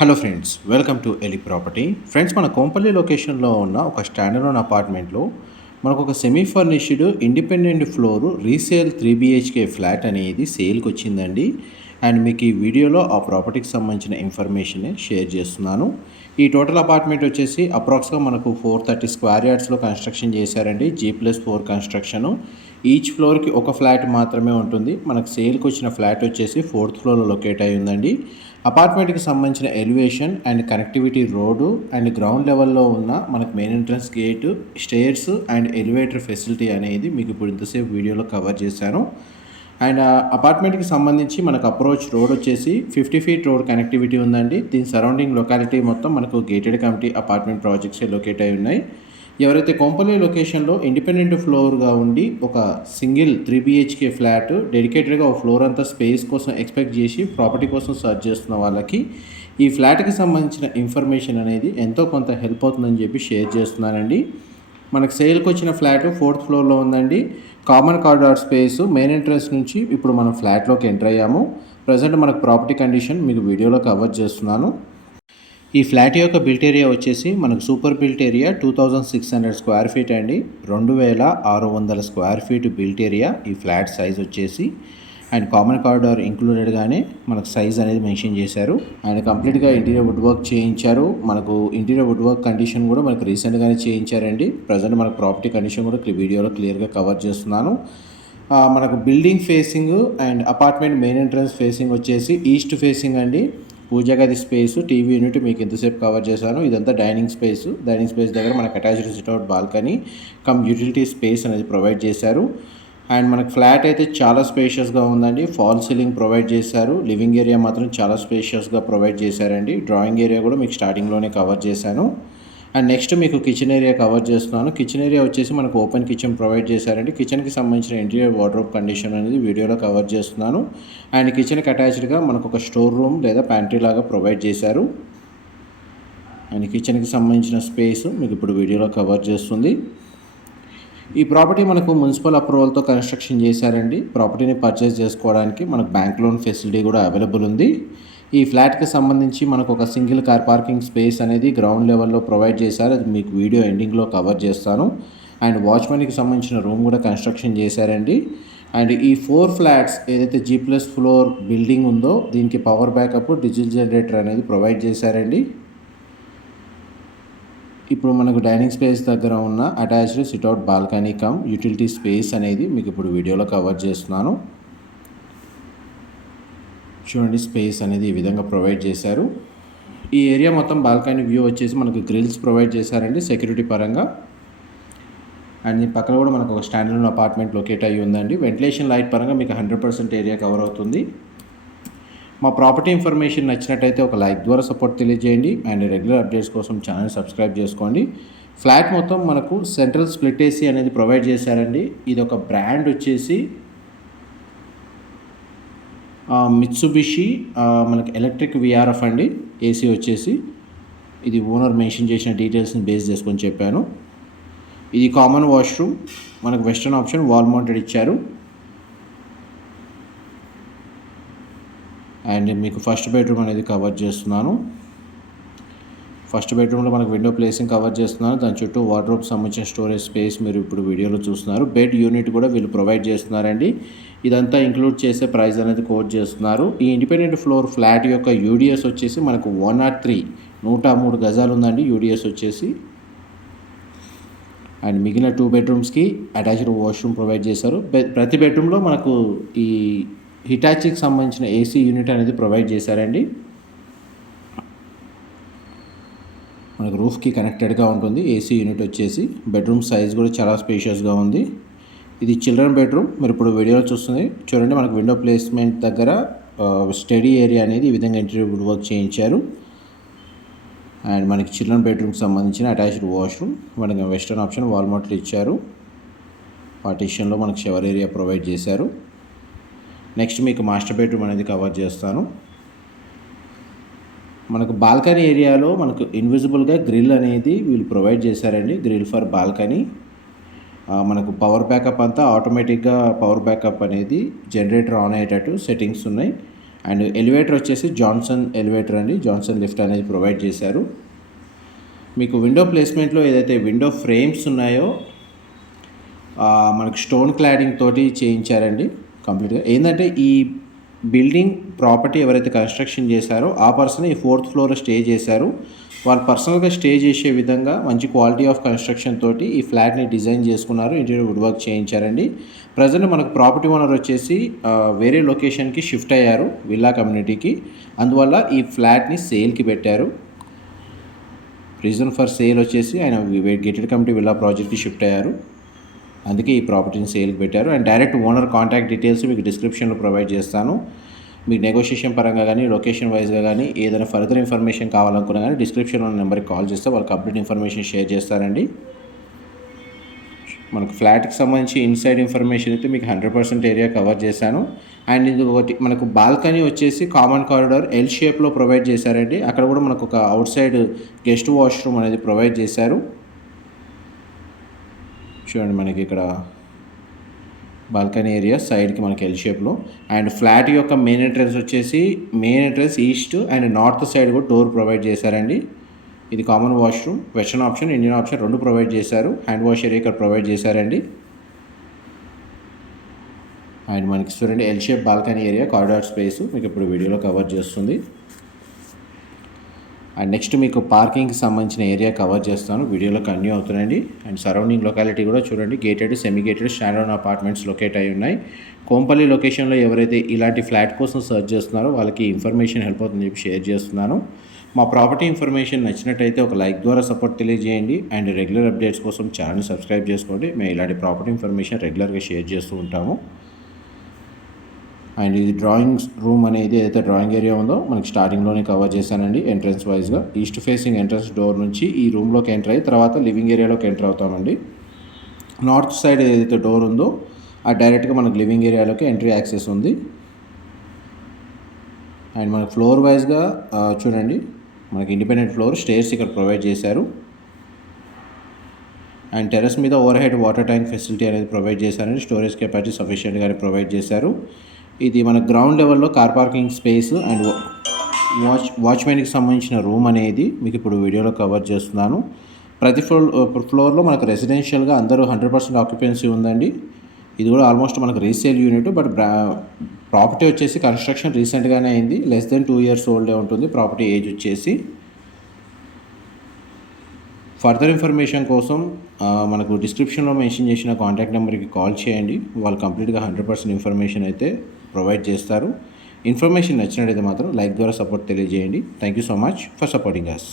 Hello friends welcome to Eli property friends మన కోంపల్లి లొకేషన్లో ఉన్న ఒక స్టాండర్డ్ అపార్ట్మెంట్లో మనకు ఒక semi furnished independent floor resale three BHK flat అనేది సేల్కి వచ్చిందండి. అండ్ మీకు ఈ వీడియోలో ఆ ప్రాపర్టీకి సంబంధించిన ఇన్ఫర్మేషన్ షేర్ చేస్తున్నాను. ఈ టోటల్ అపార్ట్మెంట్ వచ్చేసి అప్రాక్స్గా మనకు ఫోర్ థర్టీ స్క్వేర్ యార్డ్స్లో కన్స్ట్రక్షన్ చేశారండి. G plus four construction. Each ఫ్లోర్కి ఒక ఫ్లాట్ మాత్రమే ఉంటుంది. మనకు సేల్కి వచ్చిన ఫ్లాట్ వచ్చేసి ఫోర్త్ ఫ్లోర్లో లొకేట్ అయి ఉందండి. అపార్ట్మెంట్కి సంబంధించిన elevation and connectivity road and ground లెవెల్లో ఉన్న మనకు main entrance gate stairs and elevator facility అనేది మీకు ఇప్పుడు ఇంతసేపు వీడియోలో కవర్ చేశాను. అండ్ అపార్ట్మెంట్కి సంబంధించి మనకు అప్రోచ్ రోడ్ వచ్చేసి ఫిఫ్టీ ఫీట్ రోడ్ కనెక్టివిటీ ఉందండి. దీని సరౌండింగ్ లొకాలిటీ మొత్తం మనకు గేటెడ్ కమిటీ అపార్ట్మెంట్ ప్రాజెక్ట్సే లొకేట్ అయి ఉన్నాయి. ఎవరైతే కొంపల్లి లొకేషన్లో ఇండిపెండెంట్ ఫ్లోర్గా ఉండి ఒక సింగిల్ త్రీ బిహెచ్కే ఫ్లాట్ డెడికేటెడ్గా ఒక ఫ్లోర్ అంతా స్పేస్ కోసం ఎక్స్పెక్ట్ చేసి ప్రాపర్టీ కోసం సర్చ్ చేస్తున్న వాళ్ళకి ఈ ఫ్లాట్కి సంబంధించిన ఇన్ఫర్మేషన్ అనేది ఎంతో కొంత హెల్ప్ అవుతుందని చెప్పి షేర్ చేస్తున్నానండి. మనకు సేల్కి వచ్చిన ఫ్లాట్ ఫోర్త్ ఫ్లోర్లో ఉందండి. Common corridor space main entrance నుంచి ఇప్పుడు మనం ఫ్లాట్లోకి ఎంటర్ అయ్యాము. ప్రజెంట్ మనకు ప్రాపర్టీ కండిషన్ మీకు వీడియోలో కవర్ చేస్తున్నాను. ఈ ఫ్లాట్ యొక్క బిల్ట్ ఏరియా వచ్చేసి మనకు super built area two thousand six hundred square feet అండి. రెండు వేల ఆరు వందల స్క్వేర్ ఫీట్ బిల్ట్ ఏరియా ఈ ఫ్లాట్ సైజ్ వచ్చేసి. అండ్ కామన్ కారిడార్ ఇంక్లూడెడ్గానే మనకు సైజ్ అనేది మెన్షన్ చేశారు. అండ్ కంప్లీట్గా ఇంటీరియర్ వుడ్ వర్క్ చేయించారు. మనకు ఇంటీరియర్ వుడ్ వర్క్ కండిషన్ కూడా మనకు రీసెంట్గానే చేయించారండి. ప్రజెంట్ మనకు ప్రాపర్టీ కండిషన్ కూడా వీడియోలో క్లియర్గా కవర్ చేస్తున్నాను. మనకు building facing and apartment main entrance facing వచ్చేసి ఈస్ట్ ఫేసింగ్ అండి. పూజా గది స్పేస్ టీవీ యూనిట్ మీకు ఎంతసేపు కవర్ చేశాను. ఇదంతా డైనింగ్ స్పేస్ డైనింగ్ స్పేస్ దగ్గర మనకు attached sit out balcony cum utility space అనేది ప్రొవైడ్ చేశారు. అండ్ మనకు ఫ్లాట్ అయితే చాలా స్పేషియస్గా ఉందండి. ఫాల్ సీలింగ్ ప్రొవైడ్ చేశారు. లివింగ్ ఏరియా మాత్రం చాలా స్పేషియస్గా ప్రొవైడ్ చేశారండి. డ్రాయింగ్ ఏరియా కూడా మీకు స్టార్టింగ్లోనే కవర్ చేశాను. అండ్ నెక్స్ట్ మీకు కిచెన్ ఏరియా కవర్ చేస్తున్నాను. కిచెన్ ఏరియా వచ్చేసి మనకు ఓపెన్ కిచెన్ ప్రొవైడ్ చేశారండి. కిచెన్కి సంబంధించిన ఇంటీరియర్ వార్డ్రోబ్ కండిషన్ అనేది వీడియోలో కవర్ చేస్తున్నాను. అండ్ కిచెన్కి అటాచ్డ్గా మనకు ఒక స్టోర్ రూమ్ లేదా ప్యాంట్రీ లాగా ప్రొవైడ్ చేశారు. అండ్ కిచెన్కి సంబంధించిన స్పేస్ మీకు ఇప్పుడు వీడియోలో కవర్ చేస్తుంది. ఈ ప్రాపర్టీ మనకు మున్సిపల్ అప్రూవల్తో కన్స్ట్రక్షన్ చేశారండి. ప్రాపర్టీని పర్చేస్ చేసుకోవడానికి మనకు బ్యాంక్ లోన్ ఫెసిలిటీ కూడా అవైలబుల్ ఉంది. ఈ ఫ్లాట్కి సంబంధించి మనకు ఒక సింగిల్ కార్ పార్కింగ్ స్పేస్ అనేది గ్రౌండ్ లెవెల్లో ప్రొవైడ్ చేశారు. అది మీకు వీడియో ఎండింగ్లో కవర్ చేస్తాను. అండ్ వాచ్మెన్కి సంబంధించిన రూమ్ కూడా కన్స్ట్రక్షన్ చేశారండి. అండ్ ఈ ఫోర్ ఫ్లాట్స్ ఏదైతే జీ ప్లస్ ఫ్లోర్ బిల్డింగ్ ఉందో దీనికి పవర్ బ్యాకప్ డిజిటల్ జనరేటర్ అనేది ప్రొవైడ్ చేశారండి. ఇప్పుడు మనకు డైనింగ్ స్పేస్ దగ్గర ఉన్న attached sit out balcony cum utility space అనేది మీకు ఇప్పుడు వీడియోలో కవర్ చేస్తున్నాను. చూడండి స్పేస్ అనేది ఈ విధంగా ప్రొవైడ్ చేశారు. ఈ ఏరియా మొత్తం బాల్కనీ వ్యూ వచ్చేసి మనకు గ్రిల్స్ ప్రొవైడ్ చేశారండి సెక్యూరిటీ పరంగా. అండ్ దీని పక్కన కూడా మనకు ఒక స్టాండర్డ్ అపార్ట్మెంట్ లొకేట్ అయ్యి ఉందండి. వెంటిలేషన్ లైట్ పరంగా మీకు హండ్రెడ్ పర్సెంట్ ఏరియా కవర్ అవుతుంది. మా ప్రాపర్టీ ఇన్ఫర్మేషన్ నచ్చినట్టయితే ఒక లైక్ ద్వారా సపోర్ట్ తెలియజేయండి అండ్ రెగ్యులర్ అప్డేట్స్ కోసం ఛానల్ సబ్స్క్రైబ్ చేసుకోండి. ఫ్లాట్ మొత్తం మనకు సెంట్రల్ స్ప్లిట్ ఏసీ అనేది ప్రొవైడ్ చేశారండి. ఇది ఒక బ్రాండ్ వచ్చేసి మిత్సుబిషి మనకి ఎలక్ట్రిక్ విఆర్ఎఫ్ అండి. ఏసీ వచ్చేసి. ఇది ఓనర్ మెన్షన్ చేసిన డీటెయిల్స్ని బేస్ చేసుకొని చెప్పాను. ఇది కామన్ వాష్రూమ్. మనకు వెస్ట్రన్ ఆప్షన్ వాల్ మౌంటెడ్ ఇచ్చారు. అండ్ మీకు ఫస్ట్ బెడ్రూమ్ అనేది కవర్ చేస్తున్నాను. ఫస్ట్ బెడ్రూమ్లో మనకు విండో ప్లేసింగ్ కవర్ చేస్తున్నాను. దాని చుట్టూ వార్డ్రోబ్ సంబంధించిన స్టోరేజ్ స్పేస్ మీరు ఇప్పుడు వీడియోలో చూస్తున్నారు. బెడ్ యూనిట్ కూడా వీళ్ళు ప్రొవైడ్ చేస్తున్నారండి. ఇదంతా ఇంక్లూడ్ చేసే ప్రైస్ అనేది కోట్ చేస్తున్నారు. ఈ ఇండిపెండెంట్ ఫ్లోర్ ఫ్లాట్ యొక్క యూడిఎస్ వచ్చేసి మనకు వన్ నాట్ త్రీ నూట మూడు గజాలు ఉందండి యూడిఎస్ వచ్చేసి. అండ్ మిగిలిన టూ బెడ్రూమ్స్కి అటాచ్డ్ వాష్రూమ్ ప్రొవైడ్ చేశారు. బె- ప్రతి బెడ్రూమ్లో మనకు ఈ హిటాచీకి సంబంధించిన ఏసీ యూనిట్ అనేది ప్రొవైడ్ చేశారండి. మనకు రూఫ్కి కనెక్టెడ్గా ఉంటుంది. ఏసీ యూనిట్ వచ్చేసి బెడ్రూమ్ సైజ్ కూడా చాలా స్పేషియస్గా ఉంది. ఇది చిల్డ్రన్ బెడ్రూమ్ మీరు ఇప్పుడు వీడియోలో చూస్తుంది. చూడండి మనకు విండో ప్లేస్మెంట్ దగ్గర స్టడీ ఏరియా అనేది ఈ విధంగా ఇంటీరియర్ వర్క్ చేయించారు. అండ్ మనకి చిల్డ్రన్ బెడ్రూమ్కి సంబంధించిన అటాచ్డ్ వాష్రూమ్ మనకి వెస్టర్న్ ఆప్షన్ వాల్ ఇచ్చారు. పార్టీషన్లో మనకు షవర్ ఏరియా ప్రొవైడ్ చేశారు. నెక్స్ట్ మీకు మాస్టర్ బెడ్రూమ్ అనేది కవర్ చేస్తాను. మనకు బాల్కనీ ఏరియాలో మనకు ఇన్విజిబుల్గా గ్రిల్ అనేది వీళ్ళు ప్రొవైడ్ చేశారండి. Grill for balcony. మనకు పవర్ బ్యాకప్ అంతా ఆటోమేటిక్గా పవర్ బ్యాకప్ అనేది జనరేటర్ ఆన్ అయ్యేటట్టు సెట్టింగ్స్ ఉన్నాయి. అండ్ ఎలివేటర్ వచ్చేసి జాన్సన్ ఎలివేటర్ అండి. జాన్సన్ లిఫ్ట్ అనేది ప్రొవైడ్ చేశారు. మీకు విండో ప్లేస్మెంట్లో ఏదైతే విండో ఫ్రేమ్స్ ఉన్నాయో మనకు స్టోన్ క్లాడింగ్ తోటి చేయించారండి. కంప్లీట్గా. ఏంటంటే ఈ బిల్డింగ్ ప్రాపర్టీ ఎవరైతే కన్స్ట్రక్షన్ చేశారో ఆ పర్సన్ ఈ ఫోర్త్ ఫ్లోర్ స్టే చేశారు. వాళ్ళు పర్సనల్గా స్టే చేసే విధంగా మంచి క్వాలిటీ ఆఫ్ కన్స్ట్రక్షన్ తోటి ఈ ఫ్లాట్ని డిజైన్ చేసుకున్నారు. ఇంటీరియర్ వుడ్ వర్క్ చేయించారండి. ప్రజెంట్ మనకు ప్రాపర్టీ ఓనర్ వచ్చేసి వేరే లొకేషన్కి షిఫ్ట్ అయ్యారు విల్లా కమ్యూనిటీకి. అందువల్ల ఈ ఫ్లాట్ని సేల్కి పెట్టారు. రీజన్ ఫర్ సేల్ వచ్చేసి ఆయన గేటెడ్ కమిటీ విల్లా ప్రాజెక్ట్కి షిఫ్ట్ అయ్యారు. అందుకే ఈ ప్రాపర్టీని సేల్కి పెట్టారు. And direct owner contact details మీకు డిస్క్రిప్షన్లో ప్రొవైడ్ చేస్తాను. మీకు నెగోషియేషన్ పరంగా కానీ లొకేషన్ వైజ్గా కానీ ఏదైనా ఫర్దర్ ఇన్ఫర్మేషన్ కావాలనుకున్నా కానీ డిస్క్రిప్షన్లో ఉన్న నెంబర్కి కాల్ చేస్తే వాళ్ళకి అప్డేట్ ఇన్ఫర్మేషన్ షేర్ చేస్తారండి. మనకు ఫ్లాట్కి సంబంధించి ఇన్సైడ్ ఇన్ఫర్మేషన్ అయితే మీకు హండ్రెడ్ పర్సెంట్ ఏరియా కవర్ చేశాను. అండ్ ఇది ఒకటి మనకు బాల్కనీ వచ్చేసి కామన్ కారిడార్ ఎల్ షేప్లో ప్రొవైడ్ చేశారండి. అక్కడ కూడా మనకు ఒక అవుట్ సైడ్ గెస్ట్ వాష్రూమ్ అనేది ప్రొవైడ్ చేశారు. చూడండి మనకి ఇక్కడ బాల్కనీ ఏరియా సైడ్కి మనకి ఎల్ షేప్లో అండ్ ఫ్లాట్ యొక్క మెయిన్ ఎంట్రన్స్ వచ్చేసి main entrance east and north side కూడా డోర్ ప్రొవైడ్ చేశారండి. ఇది common washroom western option Indian option రెండు ప్రొవైడ్ చేశారు. హ్యాండ్ వాష్ ఏరియా ఇక్కడ ప్రొవైడ్ చేశారండి. అండ్ మనకి చూడండి L shape balcony area corridor space మీకు ఇప్పుడు వీడియోలో కవర్ చేస్తుంది. అండ్ నెక్స్ట్ మీకు పార్కింగ్కి సంబంధించిన ఏరియా కవర్ చేస్తాను. వీడియోలో కన్యూ అవుతున్నాయండి అండ్ సరౌండింగ్ లొకాలిటీ కూడా చూడండి. Gated semi gated standard apartments locate అయి ఉన్నాయి. కోంపల్లి లొకేషన్లో ఎవరైతే ఇలాంటి ఫ్లాట్ కోసం సర్చ్ చేస్తున్నారో వాళ్ళకి ఇన్ఫర్మేషన్ హెల్ప్ అవుతుందని చెప్పి షేర్ చేస్తున్నాను. మా ప్రాపర్టీ ఇన్ఫర్మేషన్ నచ్చినట్టయితే ఒక లైక్ ద్వారా సపోర్ట్ తెలియజేయండి. అండ్ రెగ్యులర్ అప్డేట్స్ కోసం ఛానల్ సబ్స్క్రైబ్ చేసుకోండి. మేము ఇలాంటి ప్రాపర్టీ ఇన్ఫర్మేషన్ రెగ్యులర్గా షేర్ చేస్తూ ఉంటాము. అండ్ ఇది డ్రాయింగ్స్ రూమ్ అనేది ఏదైతే డ్రాయింగ్ ఏరియా ఉందో మనకి స్టార్టింగ్లోనే కవర్ చేశానండి ఎంట్రన్స్ వైజ్గా ఈస్ట్ ఫేసింగ్ ఎంట్రన్స్ డోర్ నుంచి ఈ రూమ్లోకి ఎంటర్ అయ్యి తర్వాత లివింగ్ ఏరియాలోకి ఎంటర్ అవుతామండి. నార్త్ సైడ్ ఏదైతే డోర్ ఉందో ఆ డైరెక్ట్గా మనకు లివింగ్ ఏరియాలోకి ఎంట్రీ యాక్సెస్ ఉంది. అండ్ మనకు ఫ్లోర్ వైజ్గా చూడండి మనకి ఇండిపెండెంట్ ఫ్లోర్ స్టేర్స్ ఇక్కడ ప్రొవైడ్ చేశారు. అండ్ టెర్రస్ మీద over head water tank facility అనేది ప్రొవైడ్ చేశారండి. స్టోరేజ్ కెపాసిటీ సఫిషియెంట్గానే ప్రొవైడ్ చేశారు. ఇది మన గ్రౌండ్ లెవెల్లో car parking space and watch వాచ్మెన్కి సంబంధించిన రూమ్ అనేది మీకు ఇప్పుడు వీడియోలో కవర్ చేస్తున్నాను. ప్రతి ఫ్లోర్ ఫ్లోర్లో మనకు రెసిడెన్షియల్గా అందరూ హండ్రెడ్ పర్సెంట్ ఆక్యుపెన్సీ ఉందండి. ఇది కూడా ఆల్మోస్ట్ మనకు రీసేల్ యూనిట్ బట్ ప్రాపర్టీ వచ్చేసి కన్స్ట్రక్షన్ రీసెంట్గానే అయింది. లెస్ దెన్ టూ ఇయర్స్ ఓల్డే ఉంటుంది ప్రాపర్టీ ఏజ్ వచ్చేసి. ఫర్దర్ ఇన్ఫర్మేషన్ కోసం మనకు డిస్క్రిప్షన్లో మెన్షన్ చేసిన కాంటాక్ట్ నెంబర్కి కాల్ చేయండి. వాళ్ళు కంప్లీట్గా హండ్రెడ్ పర్సెంట్ ఇన్ఫర్మేషన్ అయితే ప్రొవైడ్ చేస్తారు. ఇన్ఫర్మేషన్ నచ్చినట్టయితే మాత్రం లైక్ ద్వారా సపోర్ట్ తెలియజేయండి. Thank you so much for supporting us